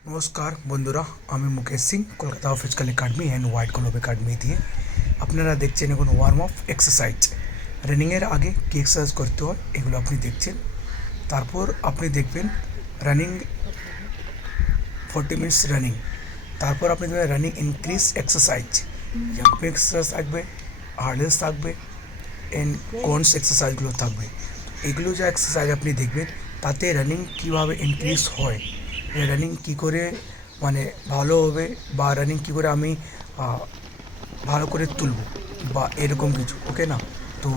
নমস্কার বন্ধুরা আমি Mukesh Singh Kolkata physical academy and white কলব একাডেমি দিয়ে আপনারা দেখছেন এখন ওয়ার্ম আপ এক্সারসাইজ রানিংয়ের আগে কী এক্সারসাইজ করতে হয় এগুলো আপনি দেখছেন তারপর আপনি দেখবেন রানিং ফোর্টি মিনিটস রানিং তারপর আপনি দেখবেন running increase exercise jumping exercise থাকবে হার্ডেলস থাকবে অ্যান্ড কোনস এক্সারসাইজগুলো থাকবে এগুলো যা এক্সারসাইজ আপনি দেখবেন তাতে রানিং কীভাবে ইনক্রিজ হয় রানিং কী করে মানে ভালো হবে বা রানিং কী করে আমি ভালো করে তুলব বা এরকম কিছু ওকে না? তো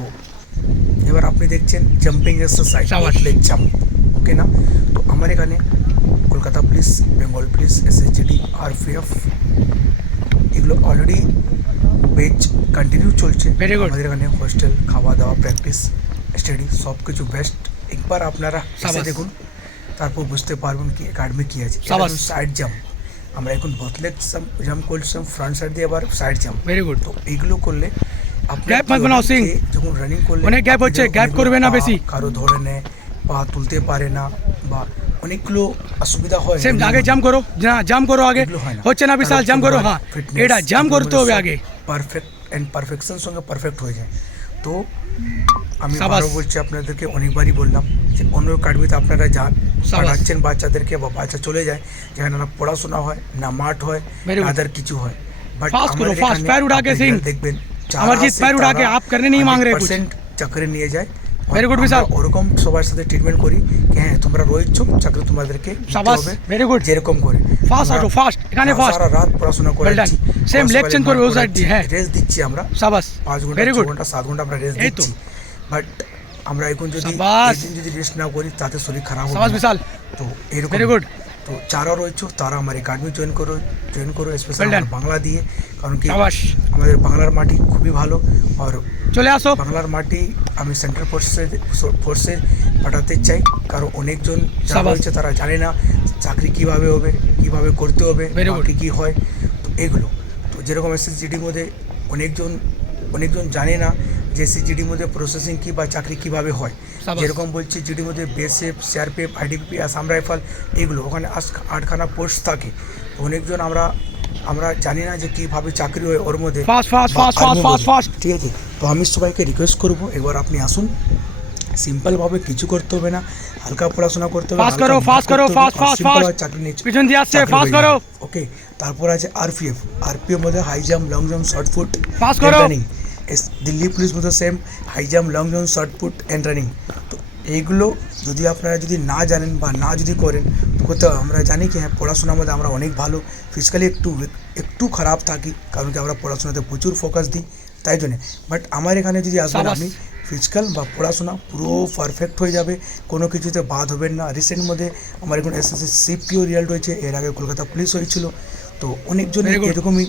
এবার আপনি দেখছেন jumping exercise. Leg jump okay না? তো আমার এখানে Kolkata police Bengal police SSGD RPF এগুলো অলরেডি বেচ কন্টিনিউ চলছে। আমাদের এখানে হোস্টেল খাওয়া দাওয়া প্র্যাকটিস স্টাডি সব কিছু বেস্ট একবার আপনারা দেখুন। তারপর বুঝতে পারবেন কি একাডেমি কি আছে সাবাস। সাইড জাম্প আমরা এখন বতলেক জাম্প করছিলাম ফ্রন্ট সাইড দিয়ে আবার সাইড জাম্প ভেরি গুড তো এইগুলো করলে আপনার Gap কি মত হবে বানাও, সিং। যে যখন রানিং করলে অনেক gap আপনি হচ্ছে, যখন gap অনেকগুলো করবে না পা বেশি। কারও ধরে নেয় পা তুলতে পারে না বা অনেকগুলো অসুবিধা হয় সেম running আগে এ। জাম করো না জাম করো আগে এগুলো হয় না। হচ্ছে না বিশাল জাম করো হ্যাঁ এটা জাম করতে হবে আগে পারফেক্ট এন্ড পারফেকশন সঙ্গে পারফেক্ট হয়ে যায় তো আমি সাবাস। আবারও বলছি আপনাদেরকে অনেকবারই বললাম যে অন্য একাডেমিতে আপনারা যান সাবাস। পড়াচ্ছেন বাচ্চাদেরকে বা বাচ্চা চলে যায় যেখানে না পড়াশোনা হয় না মাঠ হয় Very good. আদার কিছু হয় বাট Fast करो, fast, पैर उठा के सिंह। দেখবেন अमरजीत, पैर उठा के आप करने नहीं मांग रहे कुछ। চাকরি নিয়ে যায় Very good, আমরা বিশাল। ওরকম সবার সাথে ট্রিটমেন্ট করি কি হ্যাঁ তোমরা রয়েছ চাকরি তোমাদেরকে দিতে সাবাস, হবে very good। যেরকম করে Fast আমরা হাঁটো, fast, এখানে সারা fast। রাত পড়াশোনা করে Well done. Same leg change করবে ওই side দিয়ে, হ্যাঁ। রেস্ট দিচ্ছি আমরা সাবাস পাঁচ ঘন্টা ভেরি ছ গুড ঘন্টা সাত ঘন্টা আমরা রেস্ট এই তো। দিচ্ছি বাট আমরা এখন যদি যদি রেস্ট না করি তাতে শরীর খারাপ হবে বিশাল। তো এরকম good. তো যারা রয়েছে তারা আমার একাডেমি জয়েন করো জয়েন করো স্পেশালি বাংলা দিয়ে কারণ কি আমাদের বাংলার মাটি খুবই ভালো। আর চলে আসো। বাংলার মাটি আমি সেন্ট্রাল ফোর্সে ফোর্সে পাঠাতে চাই। কারণ অনেকজন যারা রয়েছে তারা জানে না চাকরি কীভাবে হবে কীভাবে করতে হবে কি কি হয়। তো এগুলো। তো যেরকম এসএসজিডির মধ্যে অনেকজন অনেকজন জানে না যে এসএসজিডির মধ্যে প্রসেসিং কি বা চাকরি কীভাবে হয়? যেরকম বলছি জিডির মধ্যে BSF CRPF ITBP Assam rifle এগুলো ওখানে আস- আটখানা পোস্ট থাকে। অনেকজন আমরা আমরা জানি না যে কীভাবে চাকরি হয় ওর মধ্যে। ঠিক আছে? তো আমি সবাইকে রিকোয়েস্ট করব একবার আপনি আসুন। সিম্পলভাবে কিছু করতে হবে না হালকা পড়াশোনা করতে হবে হালকা করো, fast করো, আর fast, simple চাকরি নিয়ে পিছন দিয়ে আসছে, চাকরি করো। ওকে তারপর আছে আরপিএফ আরপিএফ মধ্যে high jump long jump shot put Fast করো। দিল্লি পুলিশ মধ্যে same high jump long jump shot put and running তো এইগুলো যদি আপনারা যদি না জানেন বা না যদি করেন তো। আমরা জানি কি হ্যাঁ পড়াশোনার মধ্যে আমরা অনেক ভালো। ফিজিক্যালি একটু একটু খারাপ থাকি কারণ কি আমরা পড়াশোনাতে প্রচুর ফোকাস দিই তাই জন্যে। বাট আমার এখানে যদি আসবেন। আপনি ফিজিক্যাল বা পড়াশোনা পুরো পারফেক্ট হয়ে যাবে কোনো কিছুতে বাদ হবেন না। রিসেন্ট মধ্যে আমার এখন এস এস সিপিও রিয়াল্ট হয়েছে এর আগে কলকাতা পুলিশ হয়েছিল। তো অনেকজনের Very এরকমই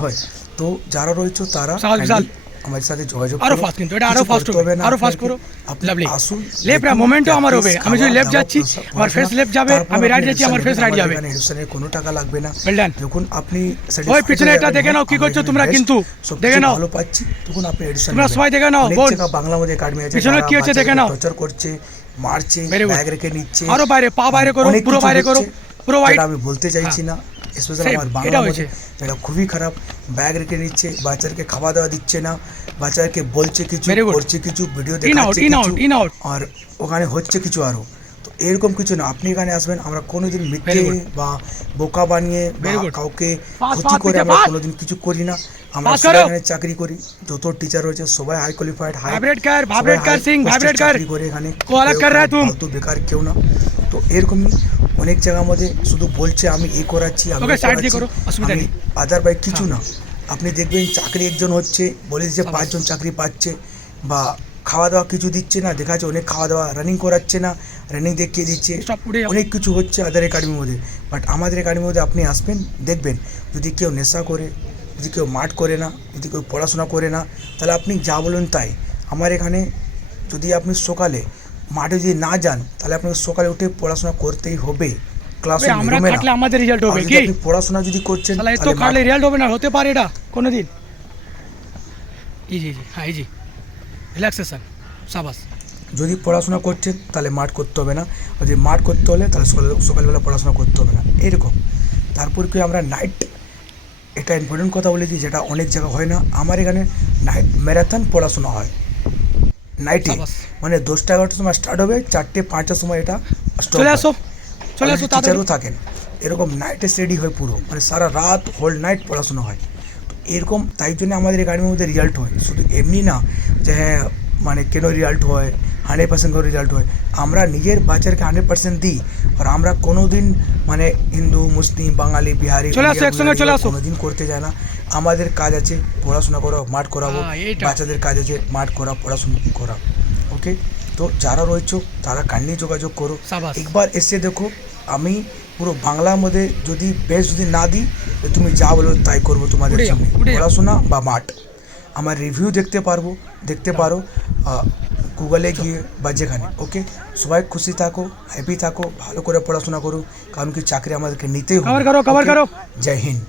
হয়। তো যারা রয়েছে তারা আমার সাথে যোগাযোগ আরও ফাস্ট কিন্তু এটা আরও ফাস্ট হবে আরও ফাস্ট করো। লাভলি আসুন লেফট মোমেন্টও আমার হবে। আমি যদি লেফট যাচ্ছি আমার ফেস লেফট যাবে আমি রাইট যাচ্ছি আমার ফেস রাইট যাবে। আমাদের এর কোনো টাকা লাগবে না। যখন আপনি ওই পিছনে এটা দেখে নাও, কি করছ তোমরা কিন্তু। দেখে নাও। ভালো পাচ্ছি তখন আপনি এডিশন তোমরা সবাই দেখে নাও, বোন। বাংলা। মধ্যে একাডেমি আছে পিছনে কি হচ্ছে দেখে নাও। torture করছে মারছে ব্যাগ রেখে নিচ্ছে। আরও বাইরে, পা বাইরে করো, পুরো বাইরে করো, পুরো আমি বলতে চাইছি না। স্পেশাল আমার বাংলা হয়েছে। এটা খুবই খারাপ। ব্যাগ রেখে নিচ্ছে বাচ্চাকে খাওয়া দাওয়া দিচ্ছে না বাচ্চাকে বলছে কিছু করছে কিছু ভিডিও দেখাচ্ছে কিছু আর ওখানে হচ্ছে কিছু আরও তো এরকম কিছু না আপনি এখানে আসবেন আমরা কোনোদিন মিথ্যে বা বোকা বানিয়ে বা কাউকে ক্ষতি করে আমরা কোনোদিন কিছু করি না। আমরা এখানে চাকরি করি। যত টিচার রয়েছে সবাই হাই কোয়ালিফাইড হাই কার চাকরি করে এখানে। তো বেকার কেউ না। তো এরকমই অনেক জায়গার মধ্যে শুধু বলছে আমি এ করাচ্ছি আমি। আদার বাই কিছু না আপনি দেখবেন চাকরি একজন হচ্ছে বলে দিচ্ছে সাবাস। পাঁচজন চাকরি পাচ্ছে বা খাওয়া দাওয়া কিছু দিচ্ছে না দেখা যাচ্ছে অনেক খাওয়া দাওয়া রানিং করাচ্ছে না রানিং দেখিয়ে দিচ্ছে। অনেক কিছু হচ্ছে আদার একাডেমির মধ্যে বাট আমাদের একাডেমির মধ্যে আপনি আসবেন দেখবেন যদি কেউ নেশা করে যদি কেউ মাঠ করে না যদি কেউ পড়াশোনা করে না তাহলে আপনি যা বলুন তাই আমার এখানে যদি আপনি সকালে মাঠে যদি না যান তাহলে আপনাকে সকালে উঠে পড়াশোনা করতেই হবে। ক্লাস আমরা খাটলে আমাদের রেজাল্ট হবে কি? আপনি পড়াশোনা যদি করছেন তাহলে তাহলে রেজাল্ট হবে না হতে পারে এটা কোনোদিন। জি জি জি হ্যাঁ জি রিল্যাক্সেশন সাবাস। যদি পড়াশোনা করছেন তাহলে মাঠ করতে হবে না। আর যদি মাঠ করতে হলে তাহলে সকাল সকালবেলা পড়াশোনা করতে হবে না। এরকম। তারপর কি আমরা নাইট এটা ইম্পর্টেন্ট কথা বলে দিই যেটা অনেক জায়গা হয় না। আমার এখানে নাইট ম্যারাথন পড়াশোনা হয়। নাইটে। মানে দশটা এগারোটার সময় স্টার্ট হবে চারটে পাঁচটার সময় এটা চলে। আসো চলে আসো টিচারও থাকেন। এরকম নাইটে স্টাডি হয় পুরো। মানে সারা রাত হোল নাইট পড়াশোনা হয়। তো এরকম তাই জন্য আমাদের একাডেমির মধ্যে রেজাল্ট হয়। শুধু এমনি না যে হ্যাঁ মানে কেন রেজাল্ট হয়? হান্ড্রেড পার্সেন্ট করে রেজাল্ট হয়। আমরা নিজের বাচ্চাকে হান্ড্রেড পার্সেন্ট দিই আর আমরা কোনো দিন মানে হিন্দু মুসলিম বাঙালি বিহারি আসো। কোনোদিন করতে যায় না। আমাদের কাজ আছে পড়াশোনা করা মাঠ করাবো। হ্যাঁ, বাচ্চাদের কাজ আছে মাঠ করা পড়াশোনা করা ওকে তো যারা রয়েছে তারা কান্নি যোগাযোগ করো। একবার এসে দেখো আমি পুরো বাংলার মধ্যে যদি বেশ যদি না দিই তুমি যা বলো তাই করব তোমাদের সামনে। পড়াশোনা বা মাঠ। আমার রিভিউ দেখতে পারব দেখতে পারো। গুগলে গিয়ে বা যেখানে ওকে সবাই খুশি থাকো হ্যাপি থাকো ভালো করে পড়াশোনা করো কারণ কি চাকরি আমাদেরকে নিতেই হবে। জয় হিন্দ।